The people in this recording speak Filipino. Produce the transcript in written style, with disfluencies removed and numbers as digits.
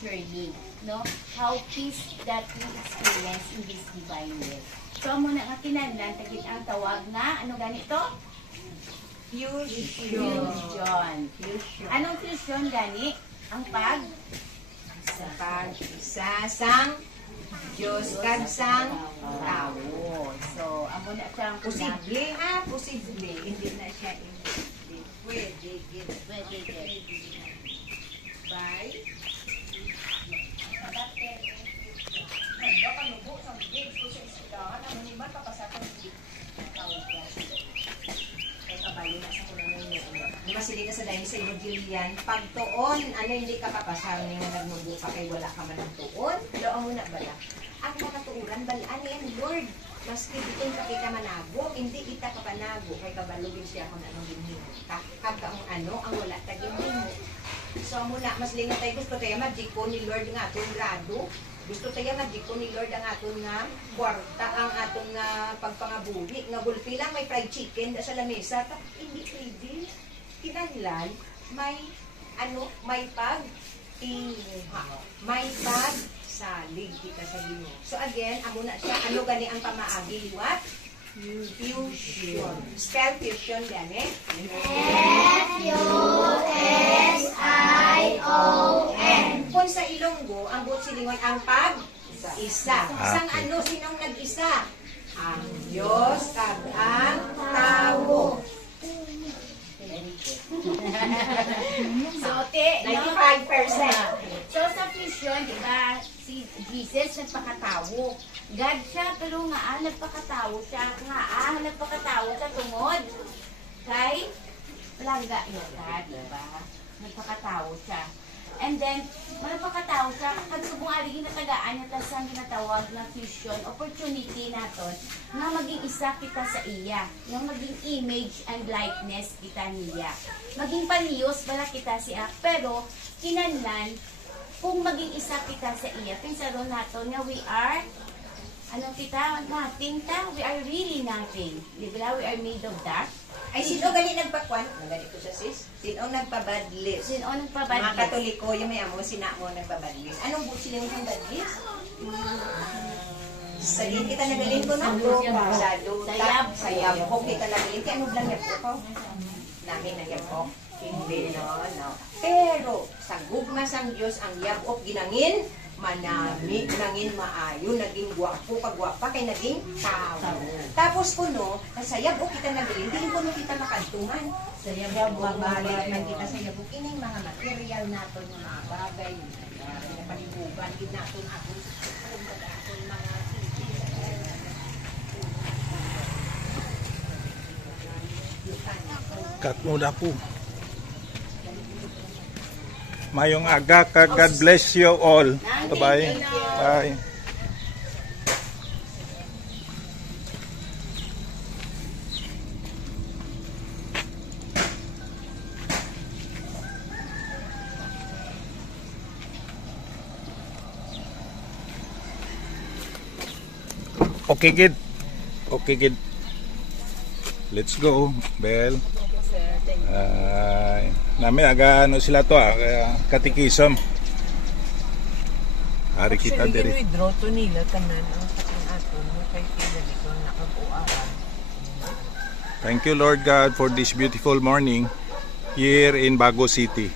journey, no? How peace that we experience in this divine will. So, muna nga kinahanglan, tagit ang tawag na, ano ganito? Fusion. Anong fusion gani? Ang pag-isa sang Diyos kag sang tao. So, amo na siyang posible posible. Hindi na siya imposible. Pwede. Bye. Masiling ka sa dahil sa iyo, Jillian, pag tuon, ano hindi ka papasal nga nagnubo pa kay wala ka man ng tuon? Doon muna bala. Ang nakatuuran, balaan yan, Lord. Maski bitin ka kita manago, hindi kita kapanago. Kay kabalugin siya kung anong binhimo. Kagka ang wala taging mo. So muna, mas lingat tayo, gusto tayo magiko ni Lord nga atong grado. Gusto tayo magiko ni Lord ang atong nga kwarta, ang atong nga pagpangabuhi. Nga gulpi lang, may fried chicken sa lamesa. Hindi pwede. Kinahanglan, may pag-iha. May pag-salig kita sa Ginoo. So again, amo na siya, ano gani ang pamaagi? What? Fusion. Spell fusion gani? F-U-S-I-O-N. Kung sa Ilonggo, ang buot silingon ang pag-isa. Isang sinong nag-isa? Ang Diyos kag ang tao. So, 95%. So, sa fusion, di ba, si Jesus nagpakatawo. God siya, pero nagpakatawo siya. Nagpakatawo sa tungod. Kay langga yun, di ba? Nagpakatawo siya. And then, nagpakatawo siya, kagsubong aligin na tagaan niya tas ang ginatawag na fusion, opportunity naton na maging isa kita sa iya. Yung maging image and likeness kita niya. Maging paniyos bala kita siya, pero kinanlan, kung maging isa kita sa iya, pinsaron nato nga we are, nothing ta, we are really nothing. Di ba? We are made of dust. Ay, sino gali nagpakwan? Ganito siya, sis. Sino nagpabadlis? Mga Katoliko, yung may amo, sinamo nagpabadlis. Anong buot sila yung badlis? Salin kita nagalin ko na? Sa duta, sa yabok kita nagalin. Kaya anong lang yabok? Namin na yabok. Hindi, no. Pero, sa gugma sang Diyos, ang yabok ginangin, manami, nangin maayo, naging gwapo, pagwapa, kay naging tao. Tapos kuno, sa yabok kita nagalin, hindi kuno kita makadtungan. Sa yabok, mabalik man kita sa yabok. Ining mga material natin, mga bagay, mga palibugan, din natin aton mga Katmuda po. Mayong aga ka. God bless you all. Bye-bye. Bye. Okay, kid. Okay, kid. Let's go, Bel. Namin aga sila to katikisom. Ari kita diri. Actually, withdraw to nila tanan ang ating aton mo kay kinali ko nakabuaran. Thank you, Lord God, for this beautiful morning here in Bago City.